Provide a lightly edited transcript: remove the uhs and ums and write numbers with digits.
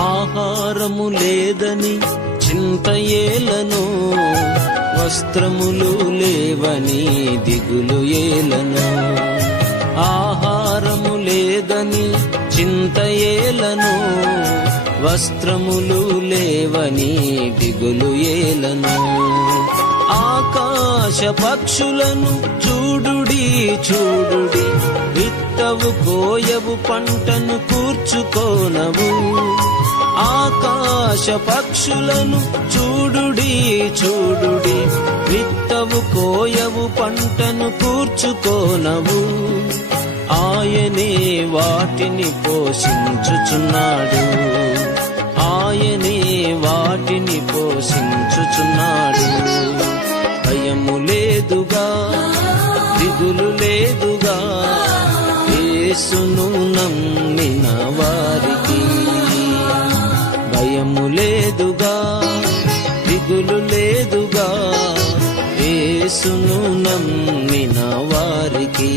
ఆహారము లేదని చింత ఏలను, వస్త్రములు లేవని దిగులు ఏలను. ఆహారము లేదని చింత ఏలను, వస్త్రములు లేవని దిగులు ఏలను. ఆకాశ పక్షులను చూడుడి చూడుడి, విత్తవు కోయవు పంటను కూర్చుకోనవు. ఆకాశ పక్షులను చూడుడి చూడుడి, విత్తవు కోయవు పంటను కూర్చుకోనవు. ఆయనే వాటిని పోషించుచున్నాడు, ఆయనే వాటిని పోషించుచున్నాడు. భయము లేదుగా, దిగులు లేదుగా, యేసును నమ్మిన వారికి. భయము లేదుగా, దిగులు లేదుగా, యేసును నమ్మిన వారికి.